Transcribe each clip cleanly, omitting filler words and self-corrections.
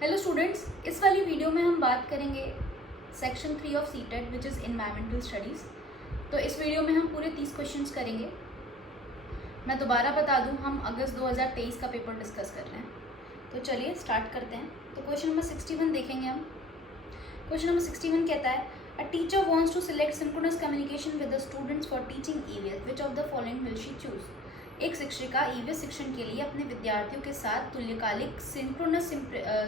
Hello students, इस वाली video में हम बात करेंगे section 3 of CTET which is environmental studies. तो इस वीडियो में हम पूरे 30 क्वेश्चंस करेंगे। मैं दोबारा बता दूं, हम अगस्त 2023 का पेपर डिस्कस कर रहे हैं। तो चलिए स्टार्ट करते हैं। तो क्वेश्चन नंबर 61 देखेंगे हम। क्वेश्चन नंबर 61 कहता है, a teacher wants to select synchronous communication with the students for teaching EVS, which of the following will she choose. एक शिक्षिका ईवीएस शिक्षण के लिए अपने विद्यार्थियों के साथ तुल्यकालिक सिंक्रोनस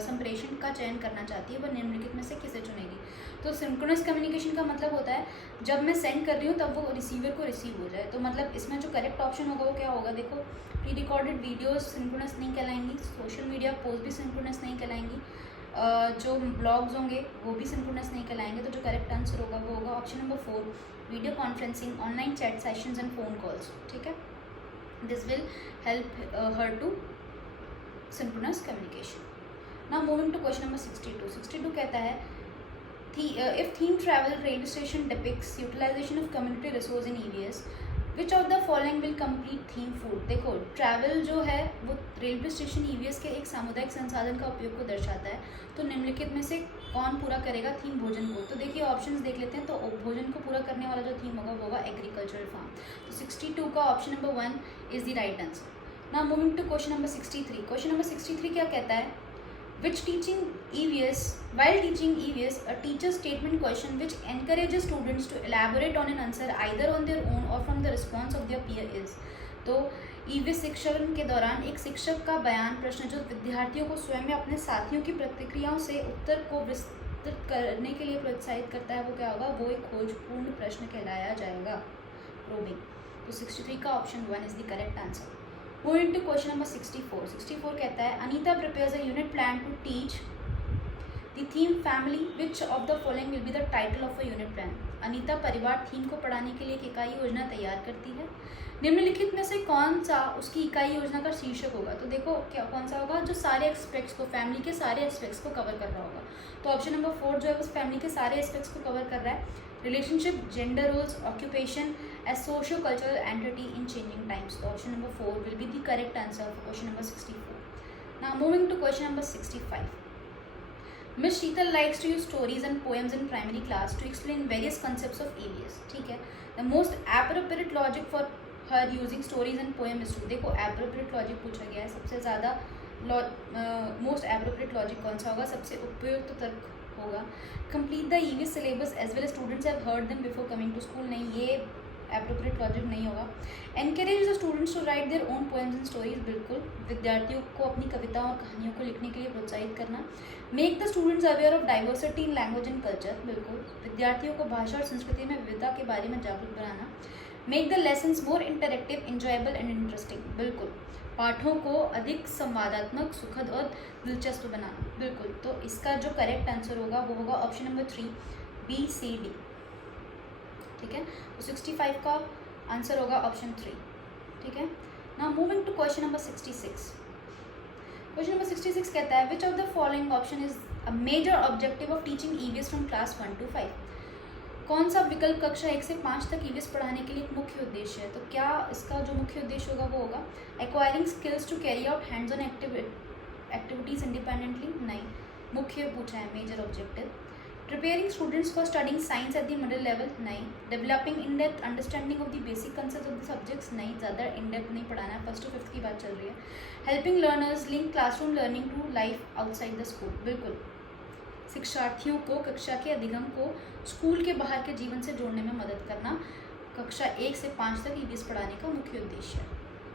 संप्रेषण का चयन करना चाहती है, वह निम्नलिखित में से किसे चुनेगी। तो सिंक्रोनस कम्युनिकेशन का मतलब होता है जब मैं सेंड कर रही हूँ तब वो रिसीवर को रिसीव हो जाए। तो मतलब इसमें जो करेक्ट ऑप्शन होगा वो क्या होगा, देखो, प्री रिकॉर्डेड वीडियोस सिंक्रोनस नहीं कहलाएंगी, सोशल मीडिया पोस्ट भी सिंक्रोनस नहीं कहलाएंगी, जो ब्लॉग्स होंगे वो भी सिंक्रोनस नहीं कहलाएंगे। तो जो करेक्ट आंसर होगा वो होगा option number 4, video conferencing, online chat sessions and phone calls. ठीक है, this will help her to synchronous communication. Now moving to question number 62. 62 कहता है, if theme travel rail station depicts utilization of community resource in EVS, which of the following will complete theme food। देखो, travel जो है वो railway station EVS के एक सामुदायिक संसाधन का उपयोग को दर्शाता है। तो निम्नलिखित में से कौन पूरा करेगा थीम भोजन को। तो देखिए ऑप्शंस देख लेते हैं। तो भोजन को पूरा करने वाला जो थीम होगा वो होगा एग्रीकल्चरल फार्म। तो 62 का option number 1 is the right answer. Now moving to question number 63। Question number 63 क्या कहता है, while teaching EVS, a teacher's statement question which encourages students to elaborate on an answer either on their own or from the response of their peer is। तो EVS शिक्षण के दौरान एक शिक्षक का बयान प्रश्न जो विद्यार्थियों को स्वयं में अपने साथियों की प्रतिक्रियाओं से उत्तर को विस्तृत करने के लिए प्रोत्साहित करता है, वो क्या होगा, वो एक खोजपूर्ण प्रश्न कहलाया जाएगा, प्रोबिंग। तो 63 का option 1 is the correct answer. Moving to question number 64. 64 कहता है, Anita prepares a unit plan to teach the theme family. Which of the following will be the title of a unit plan। Anita परिवार theme को पढ़ाने के लिए एक इकाई योजना तैयार करती है। निम्नलिखित में से कौन सा उसकी इकाई योजना का शीर्षक होगा। तो देखो क्या कौन सा होगा, जो सारे एस्पेक्ट्स को, फैमिली के सारे एस्पेक्ट्स को कवर कर रहा होगा। तो ऑप्शन नंबर 4 जो है उस फैमिली के सारे एस्पेक्ट्स को कवर कर रहा है। Relationship, gender roles, occupation as socio-cultural entity in changing times। So option number 4 will be the correct answer for question number 64. Now moving to question number 65. Miss Sheetal likes to use stories and poems in primary class to explain various concepts of EVS। ठीक है, the most appropriate logic for her using stories and poem is to। देखो appropriate logic पूछा गया है, सबसे ज़्यादा most appropriate logic कौन सा होगा, सबसे उपयुक्त तर्क होगा। Complete the EVS syllabus as well as students have heard them before coming to school। नहीं, ये एप्रोप्रिएट लॉजिक नहीं होगा। Encourage the students to write their own poems and stories. बिल्कुल, विद्यार्थियों को अपनी कविताओं और कहानियों को लिखने के लिए प्रोत्साहित करना। Make the students aware of diversity in language and culture. बिल्कुल, विद्यार्थियों को भाषा और संस्कृति में विविधता के बारे में जागरूक बनाना। Make the lessons more interactive, enjoyable and interesting. बिल्कुल, पाठों को अधिक संवादात्मक, सुखद और दिलचस्प बनाना। बिल्कुल, तो इसका जो करेक्ट आंसर होगा वो होगा option number 3, B C D. ठीक है, तो 65 का आंसर होगा ऑप्शन 3। ठीक है, now moving to question number 66। Question number 66 कहता है, which of the following option is a major objective of teaching EVS from class 1 to 5। कौन सा विकल्प कक्षा 1 से 5 तक EVS पढ़ाने के लिए एक मुख्य उद्देश्य है। तो क्या इसका जो मुख्य उद्देश्य होगा वो होगा acquiring skills to carry out hands on activities independently. नहीं, मुख्य पूछा है major objective. Preparing students for studying science at the middle level. नहीं। Developing in depth understanding of the basic concept of the subjects. नहीं, ज़्यादा in depth नहीं पढ़ाना है, 1st to 5th की बात चल रही है। Helping learners link classroom learning to life outside the school. बिल्कुल, शिक्षार्थियों को कक्षा के अधिगम को स्कूल के बाहर के जीवन से जोड़ने में मदद करना कक्षा 1 से 5 तक EVS पढ़ाने का मुख्य उद्देश्य है।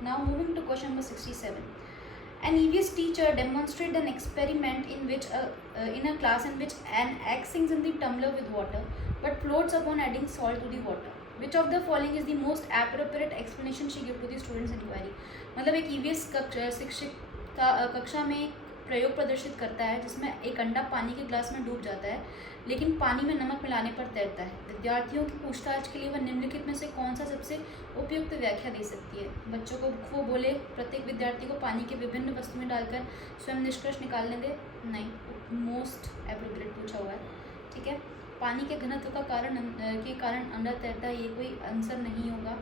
Now moving to question number 67। An EVS teacher demonstrated an experiment in which in a class in which an egg sinks in the tumbler with water but floats upon adding salt to the water। Which of the following is the most appropriate explanation she gave to the students' inquiry। मतलब एक EVS शिक्षक कक्षा में प्रयोग प्रदर्शित करता है जिसमें एक अंडा पानी के ग्लास में डूब जाता है लेकिन पानी में नमक मिलाने पर तैरता है। विद्यार्थियों की पूछताछ के लिए वह निम्नलिखित में से कौन सा सबसे उपयुक्त व्याख्या दे सकती है। बच्चों को वो बोले प्रत्येक विद्यार्थी को पानी के विभिन्न वस्तुएं डालकर स्वयं निष्कर्ष निकालने दे। नहीं, मोस्ट एप्रोप्रिएट पूछा हुआ है। ठीक है, पानी के घनत्व का कारण अंडा तैरता है, ये कोई आंसर नहीं होगा।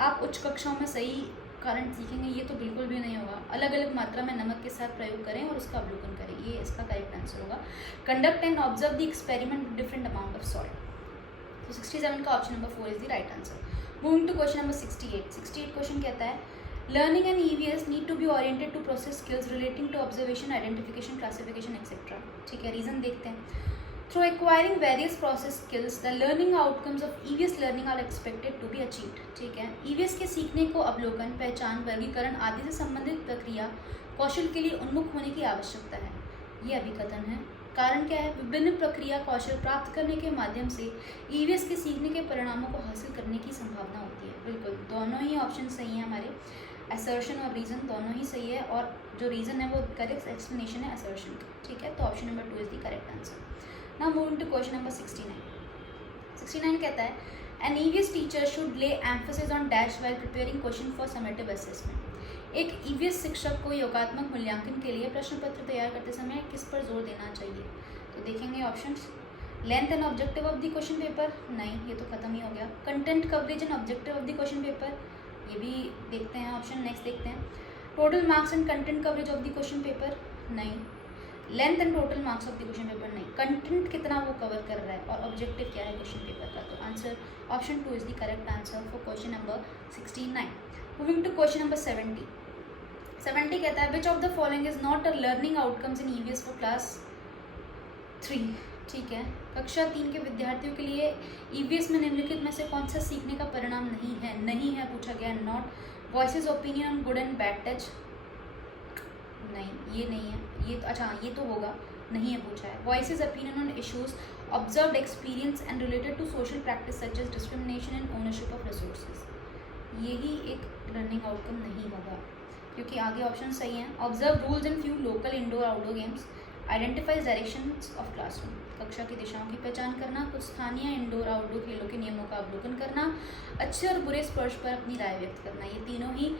आप उच्च कक्षाओं में सही करंट सीखेंगे, ये तो बिल्कुल भी नहीं होगा। अलग अलग मात्रा में नमक के साथ प्रयोग करें और उसका अवलोकन करें, ये इसका करेक्ट आंसर होगा। Conduct and observe the experiment with different amount of salt. तो 67 का option number 4 is the right answer. Moving to question number 68 question कहता है learning and EVS need to be oriented to process skills relating to observation, identification, classification etcetera. ठीक है, reason देखते हैं। Through acquiring various process skills, the learning outcomes of EVS learning are expected to be achieved. ठीक है, EVS के सीखने को अवलोकन, पहचान, वर्गीकरण आदि से संबंधित प्रक्रिया कौशल के लिए उन्मुख होने की आवश्यकता है। ये अभिकथन है। कारण क्या है? विभिन्न प्रक्रिया कौशल प्राप्त करने के माध्यम से EVS के सीखने के परिणामों को हासिल करने की संभावना होती है। बिल्कुल, दोनों ही ऑप्शन सही हैं हमारे। असर्शन और रीजन दोनों ही सही है, और जो रीजन है वो करेक्ट एक्सप्लेनेशन है असर्शन का। ठीक है, तो option number 2 is the correct answer. Now moving to question number 69. 69 कहता है an EVS teacher should lay emphasis on dash while preparing question for summative assessment. एक EVS शिक्षक को योगात्मक मूल्यांकन के लिए प्रश्न पत्र तैयार करते समय किस पर जोर देना चाहिए? तो देखेंगे options. Length and objective of the question paper, नहीं, ये तो खत्म ही हो गया। Content coverage and objective of the question paper, ये भी देखते हैं ऑप्शन। नेक्स्ट देखते हैं total marks and content coverage of the question paper, नहीं। Length and total marks of the question paper, नहीं। कंटेंट कितना वो कवर कर रहा है और ऑब्जेक्टिव क्या है क्वेश्चन पेपर का, तो answer option 2 is the correct answer for question number 69। Moving to question number 70। 70 कहता है which of the following is not a learning outcomes in EVS for class 3। ठीक है, कक्षा 3 के विद्यार्थियों के लिए ईवीएस में निम्नलिखित में से कौन सा सीखने का परिणाम नहीं है पूछा गया है। Not voices opinion on good and bad touch, नहीं, ये नहीं है। ये तो अच्छा, ये तो होगा, नहीं है पूछा है। Voices opinion on issues observed experience and related to social practice such as discrimination and ownership of resources, यही एक लर्निंग आउटकम नहीं होगा, क्योंकि आगे ऑप्शन सही हैं। Observe rules in few local indoor outdoor games, identifies directions of classroom, कक्षा की दिशाओं की पहचान करना, कुछ स्थानीय इंडोर आउटडोर खेलों के नियमों का अवलोकन करना, अच्छे और बुरे स्पर्श पर अपनी राय व्यक्त करना, ये तीनों ही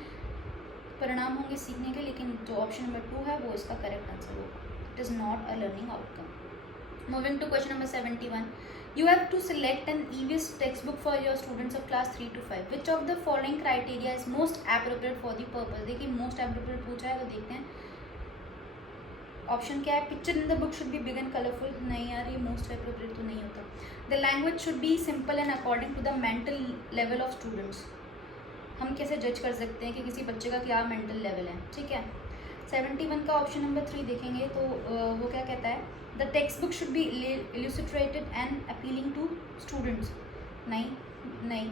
परिणाम होंगे सीखने के, लेकिन जो ऑप्शन नंबर 2 है वो इसका करेक्ट आंसर होगा। It is not a learning outcome. Moving to question number 71। You have to select an EVS text book for your students of class 3 to 5। Which of the following criteria is most appropriate for the purpose. देखिए most appropriate पूछा है, तो देखते हैं option क्या है। Picture in the book should be big and colourful, नहीं यार, ये मोस्ट एप्रोप्रिएट तो नहीं होता। The language should be simple and according to the mental level of students. हम कैसे जज कर सकते हैं कि किसी बच्चे का क्या मेंटल लेवल है? ठीक है, 71 का ऑप्शन नंबर 3 देखेंगे तो वो क्या कहता है, the textbook should be illustrated and appealing to students, नहीं।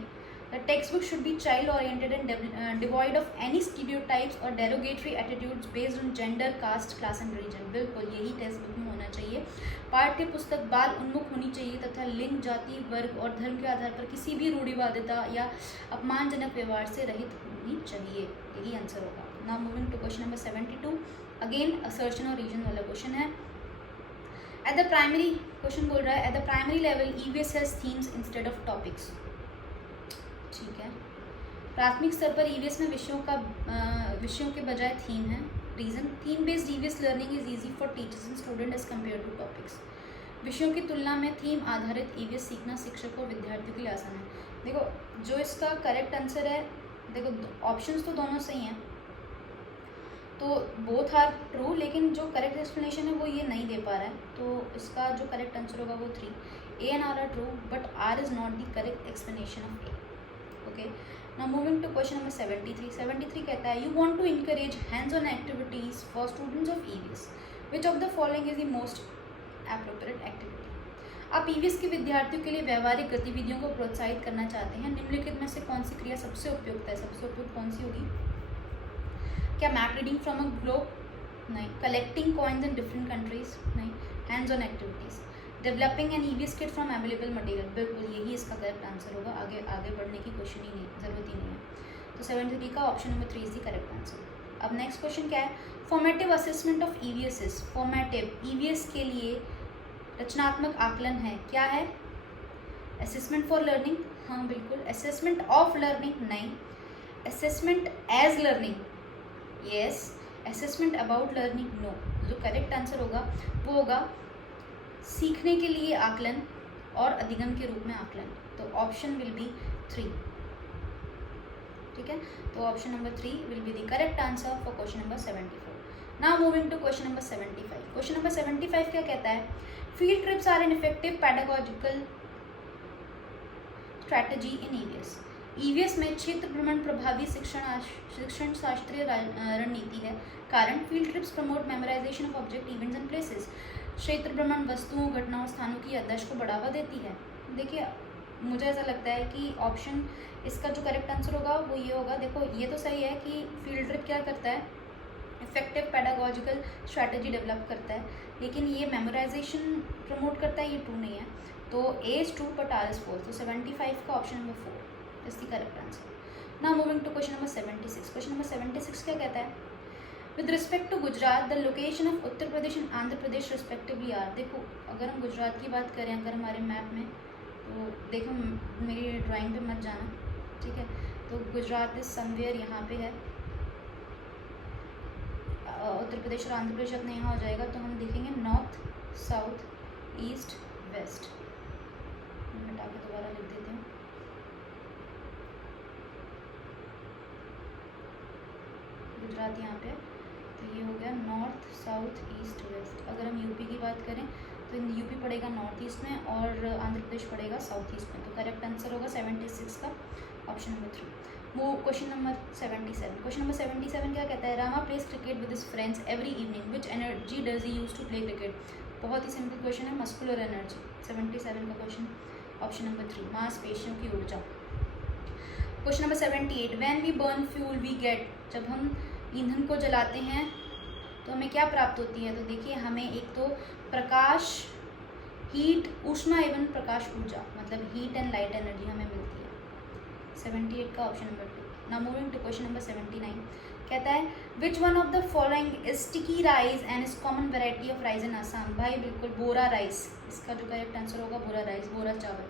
The textbook should be child oriented and devoid of any stereotypes और derogatory attitudes based on gender, caste, class and region, बिल्कुल यही text book में होना चाहिए। पाठ्य पुस्तक बाल उन्मुख होनी चाहिए तथा लिंग, जाति, वर्ग और धर्म के आधार पर किसी भी रूढ़िवादिता या अपमानजनक व्यवहार से रहित होनी चाहिए, यही आंसर होगा। Now moving to question number 72। अगेन असर्शन और रीजन वाला क्वेश्चन है। एट द प्राइमरी, क्वेश्चन बोल रहा है at the primary level EVS has themes instead of topics. ठीक है, प्राथमिक स्तर पर EVS में विषयों के बजाय थीम है। Reason, theme based EVS learning is easy for teachers and student as compare to topics. विषयों की तुलना में थीम आधारित EVS सीखना शिक्षक और विद्यार्थियों के लिए आसान है। देखो जो इसका करेक्ट आंसर है, देखो ऑप्शंस तो दोनों सही हैं, तो बोथ आर ट्रू, लेकिन जो करेक्ट एक्सप्लेनेशन है वो ये नहीं दे पा रहा है, तो इसका जो करेक्ट आंसर होगा वो 3। A and R are true, but R is not the correct explanation of A. Okay. Now moving to question number 73. 73 कहता है you want to encourage hands-on activities for students of EVS. Which of the following is the most appropriate activity? आप EVS के विद्यार्थियों के लिए व्यवहारिक गतिविधियों को प्रोत्साहित करना चाहते हैं, निम्नलिखित में से कौन सी क्रिया सबसे उपयुक्त है? सबसे उपयुक्त कौन सी होगी? क्या map reading from a globe? नहीं। Collecting coins in different countries? नहीं। Hands on activities. Developing an EVS kit from available material, बिल्कुल यही इसका करेक्ट आंसर होगा। आगे बढ़ने की क्वेश्चन ही नहीं, जरूरत ही नहीं है। तो 73 का option number 3 is the correct answer. अब नेक्स्ट क्वेश्चन क्या है? Formative assessment of EVS is. Formative EVS के लिए रचनात्मक आकलन है, क्या है? असेसमेंट फॉर लर्निंग, हाँ बिल्कुल। असेसमेंट ऑफ लर्निंग, नहीं। Assessment as learning, yes. Assessment about learning, no. जो करेक्ट आंसर होगा वो होगा सीखने के लिए आकलन और अधिगम के रूप में आकलन, तो ऑप्शन विल बी 3। ठीक है, तो option number 3 will be the correct answer for question number 74. Now moving to question number 75. Question number 75 क्या कहता है? Field trips are an effective pedagogical strategy in EVS. EVS में क्षेत्र भ्रमण प्रभावी शिक्षण शास्त्रीय रणनीति है. कारण field trips promote memorisation of object, events and places. क्षेत्र भ्रमण वस्तुओं, घटनाओं, स्थानों की याददाश्त को बढ़ावा देती है. देखिए, मुझे ऐसा लगता है कि ऑप्शन इसका जो करेक्ट आंसर होगा वो ये होगा. देखो, ये तो सही है कि फील्ड ट्रिप क्या करता है, इफेक्टिव पैडागोजिकल स्ट्रैटेजी डेवलप करता है, लेकिन ये मेमोराइजेशन प्रमोट करता है, ये ट्रू नहीं है. तो A is true but R is false. तो 75 का option number 4 is the correct answer. Now moving to question number 76. Question number 76 क्या कहता है? With respect to Gujarat the location of Uttar Pradesh and Andhra Pradesh respectively are. देखो, अगर हम गुजरात की बात करें अगर हमारे मैप में, तो देखो मेरी ड्राइंग पे मत जाना, ठीक है. तो गुजरात इज समवेयर यहाँ पे है, उत्तर प्रदेश और आंध्र प्रदेश अपने यहाँ हो जाएगा. तो हम देखेंगे नॉर्थ, साउथ, ईस्ट, वेस्ट. मिटा के दोबारा लिख देते हैं. गुजरात यहाँ पे, तो ये हो गया नॉर्थ, साउथ, ईस्ट, वेस्ट. अगर हम यूपी की बात करें तो यूपी पड़ेगा नॉर्थ ईस्ट में और आंध्र प्रदेश पड़ेगा साउथ ईस्ट में. तो करेक्ट आंसर होगा 76 का ऑप्शन नंबर 3. वो क्वेश्चन नंबर 77. क्वेश्चन नंबर 77 क्या कहता है? Rama plays cricket with his friends every evening. Which energy does he use to play cricket? बहुत ही सिंपल क्वेश्चन है, मस्कुलर एनर्जी. 77 का क्वेश्चन ऑप्शन नंबर 3, मांसपेशियों की ऊर्जा. Question number 78. When we burn fuel we get. जब हम ईंधन को जलाते हैं तो हमें क्या प्राप्त होती है? तो देखिए, हमें एक तो प्रकाश, हीट, ऊष्मा एवं प्रकाश ऊर्जा, मतलब हीट एंड लाइट एनर्जी हमें मिलती है. 78 का option number 2. Now moving to question number 79. कहता है which one of the following is sticky rice and is common variety of rice in Assam. भाई बिल्कुल, बोरा राइस. इसका जो करेक्ट आंसर होगा बोरा राइस, बोरा चावल.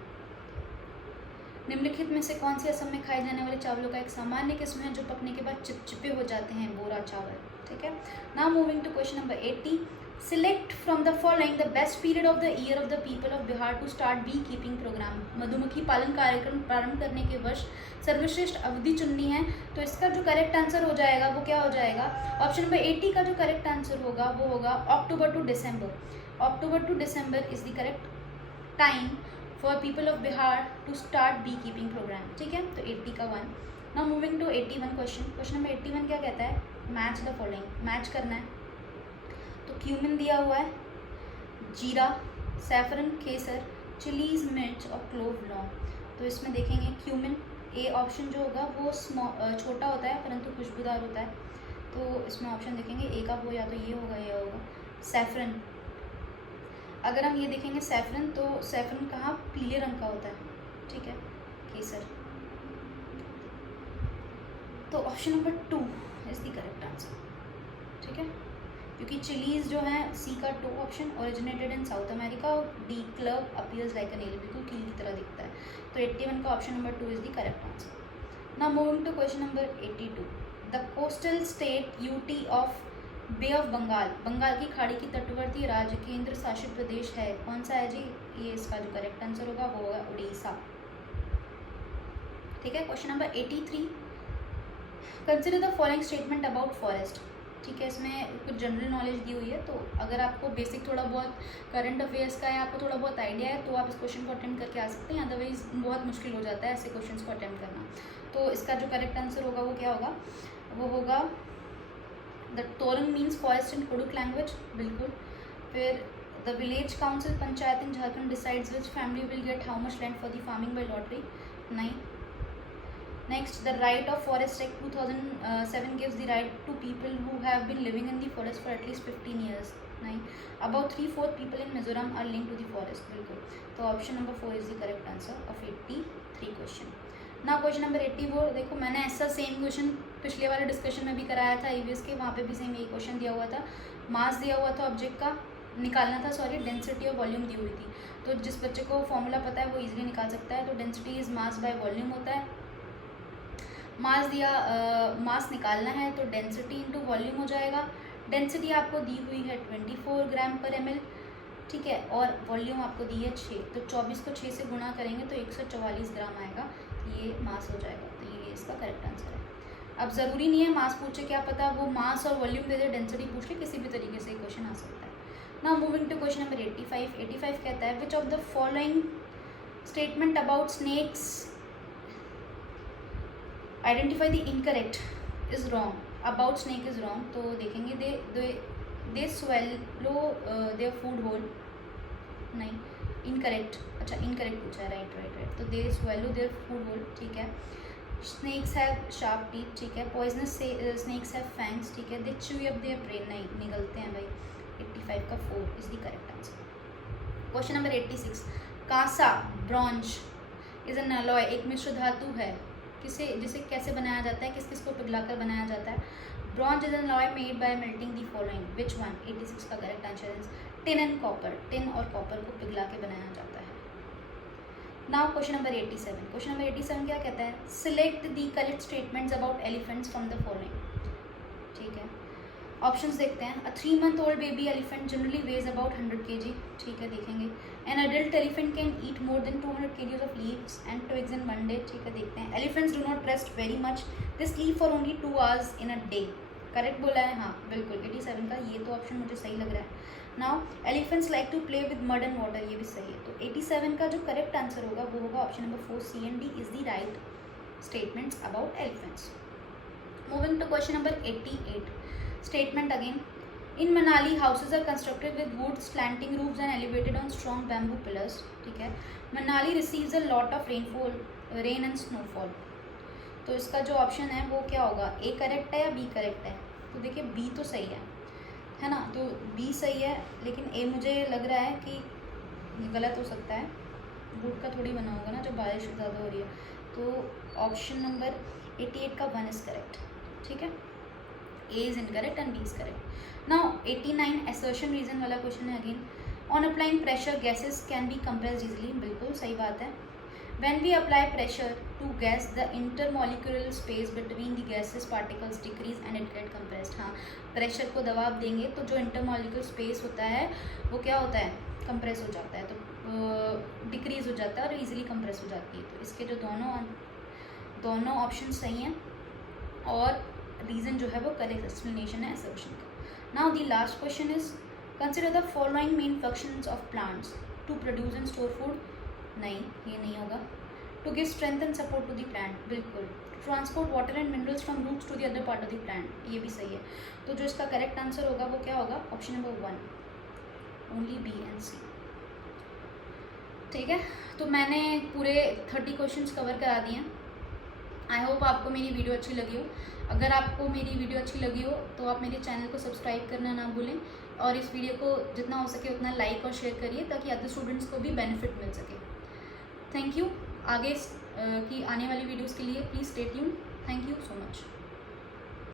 निम्नलिखित में से कौन सी असम में खाए जाने वाले चावलों का एक सामान्य किस्म है जो पकने के बाद चिपचिपे हो जाते हैं? बोरा चावल. ठीक है. Now moving to question number 80. Select from the following the best period of the year of the people of Bihar to start bee keeping programme. मधुमक्खी पालन कार्यक्रम प्रारंभ करने के वर्ष सर्वश्रेष्ठ अवधि चुननी है. तो इसका जो करेक्ट आंसर हो जाएगा वो क्या हो जाएगा? ऑप्शन नंबर 80 का जो करेक्ट आंसर होगा वो होगा October to December. October to December is the correct time for people of Bihar to start bee keeping program. ठीक है, तो 80 का 1. Now moving to 81 question. Question number 81 क्या कहता है? Match the following. मैच करना है. तो क्यूमिन दिया हुआ है, जीरा, सैफरन, केसर, चिलीज, मिर्च और क्लोव लौंग. तो इसमें देखेंगे क्यूमिन, ए ऑप्शन जो होगा वो छोटा होता है परंतु खुशबूदार होता है. तो इसमें ऑप्शन देखेंगे ए का वो या तो ये होगा या होगा सैफरन. अगर हम ये देखेंगे सैफरन, तो सैफरन कहाँ पीले रंग का होता है. ठीक है, केसर. तो option number 2 is the correct answer. ठीक है, क्योंकि चिलीज जो है सी का 2 option, originated in South America, और D club appears like an L, बिल्कुल कील की तरह दिखता है. तो 81 का option number 2 is the correct answer. Now moving to question number 82. The coastal state UT of Bay of Bengal. Bengal की खाड़ी की तटवर्ती राज्य केंद्र शासित प्रदेश है. कौन सा है जी? ये इसका जो करेक्ट आंसर होगा वो होगा उड़ीसा. ठीक है. Question number 83. Consider the following statement about forest. ठीक है, इसमें कुछ जनरल नॉलेज दी हुई है. तो अगर आपको बेसिक थोड़ा बहुत करंट अफेयर्स का या आपको थोड़ा बहुत आइडिया है तो आप इस क्वेश्चन को अटेम्प्ट करके आ सकते हैं. अदरवाइज बहुत मुश्किल हो जाता है ऐसे क्वेश्चन को अटेम्प्ट करना. तो इसका जो करेक्ट आंसर होगा वो क्या होगा? वो होगा the torang means forest in Kurukh language. बिल्कुल. फिर the village council panchayat in Jharkhand decides which family will get how much land for the farming by lottery. नहीं. Next, the right of Forest Act 2007 gives the right to people who have been living in the forest for at least 15 years. नहीं. About 3/4 people in Mizoram are linked to the forest. बिल्कुल. तो option number 4 is the correct answer of 83 question. ना question number 84. देखो, मैंने ऐसा same question पिछले वाले discussion में भी कराया था ईवीएस के. वहाँ पे भी सेम यही क्वेश्चन दिया हुआ था. मास दिया हुआ था ऑब्जेक्ट का, निकालना था, सॉरी, डेंसिटी और वॉल्यूम दी हुई थी. तो जिस बच्चे को फॉर्मूला पता है वो इजीली निकाल सकता है. तो density is mass by volume होता है. मास दिया, मास निकालना है तो डेंसिटी इंटू वॉल्यूम हो जाएगा. डेंसिटी आपको दी हुई है 24 ग्राम पर ml. ठीक है, और वॉल्यूम आपको दी है 6. तो 24 को 6 से गुणा करेंगे तो 144 ग्राम आएगा. ये मास हो जाएगा. तो ये ये इसका करेक्ट आंसर है। अब ज़रूरी नहीं है मास पूछे, क्या पता वो मास और वॉल्यूम दे दे, डेंसिटी पूछ ले, किसी भी तरीके से क्वेश्चन आ सकता है। Now moving to question number 85। 85 कहता है which of the following statement about snakes identify the incorrect is wrong. About snake is wrong, तो देखेंगे they swallow their food whole, नहीं इनकरेक्ट, अच्छा इनकरेक्ट पूछा है, राइट। तो they swallow their food whole, ठीक है। स्नेक्स हैव शार्प टीथ, ठीक है। पॉइजनस स्नेक्स हैव फैंग्स, ठीक है। They chew up their prey, नहीं निगलते हैं भाई। 85 का 4 is the correct answer. Question number 86। कांसा ब्रॉन्ज इज एन अलॉय, एक मिश्र धातु है, जिसे कैसे बनाया जाता है, किस किस को पिघलाकर बनाया जाता है। Bronze is an alloy made by melting the following, which one. 86 का correct answer is tin and copper, tin और कॉपर को पिघला के बनाया जाता है। Now question number 87। Question number 87 क्या कहता है, select the correct statements about elephants from the following, ठीक है। ऑप्शंस देखते हैं। अ 3 month old baby elephant generally ways about 100 kg, ठीक है देखेंगे। An adult elephant can eat more than 200 kg of leaves and twigs in one day, ठीक है देखते हैं। Elephants do not rest very much, they sleep for only 2 hours in a day, correct बोला है, हाँ बिल्कुल 87 का ये तो ऑप्शन मुझे सही लग रहा है। Now elephants like to play with mud and water, ये भी सही है। तो 87 का जो करेक्ट आंसर होगा वो होगा option number 4, C and D is the right statements about elephants. Moving to question number 88। Statement again, in Manali houses are constructed with wood slanting roofs and elevated on strong bamboo pillars, ठीक है। Manali receives a lot of rain and snowfall, तो इसका जो option है वो क्या होगा, A correct है या बी करेक्ट है। तो देखिए बी तो सही है ना, तो बी सही है, लेकिन ए मुझे लग रहा है कि गलत हो सकता है, वुड का थोड़ी बना होगा ना जब बारिश ज़्यादा हो रही है। तो ऑप्शन नंबर 88 का 1 इज़ करेक्ट, ठीक है। A is incorrect and B is correct. Now 89 assertion reason वाला क्वेश्चन है again. On applying pressure gases can be compressed easily, बिल्कुल सही बात है। When we apply pressure to gas, the intermolecular space between the gases particles decrease and it get compressed। हाँ, pressure को दबाव देंगे तो जो इंटरमोलिकुलर स्पेस होता है वो क्या होता है, कंप्रेस हो जाता है, तो डिक्रीज हो जाता है और इजीली कंप्रेस हो जाती है। तो इसके जो दोनों ऑप्शन सही हैं और रीज़न जो है वो करेक्ट एक्सप्लेनेशन है असर्शन का। Now the last question is consider the following main functions of plants to produce and store food, नहीं ये नहीं होगा। To give strength and support to the plant, बिल्कुल। Transport water and minerals from roots to the other part of the plant, ये भी सही है। तो जो इसका करेक्ट आंसर होगा वो क्या होगा, option number 1, only B and C, ठीक है। तो मैंने पूरे 30 क्वेश्चंस कवर करा दिए हैं। आई होप आपको मेरी वीडियो अच्छी लगी हो। अगर आपको मेरी वीडियो अच्छी लगी हो तो आप मेरे चैनल को सब्सक्राइब करना ना भूलें और इस वीडियो को जितना हो सके उतना लाइक और शेयर करिए ताकि अदर स्टूडेंट्स को भी बेनिफिट मिल सके। Thank you. आगे की आने वाली वीडियोस के लिए please stay tuned. Thank you so much.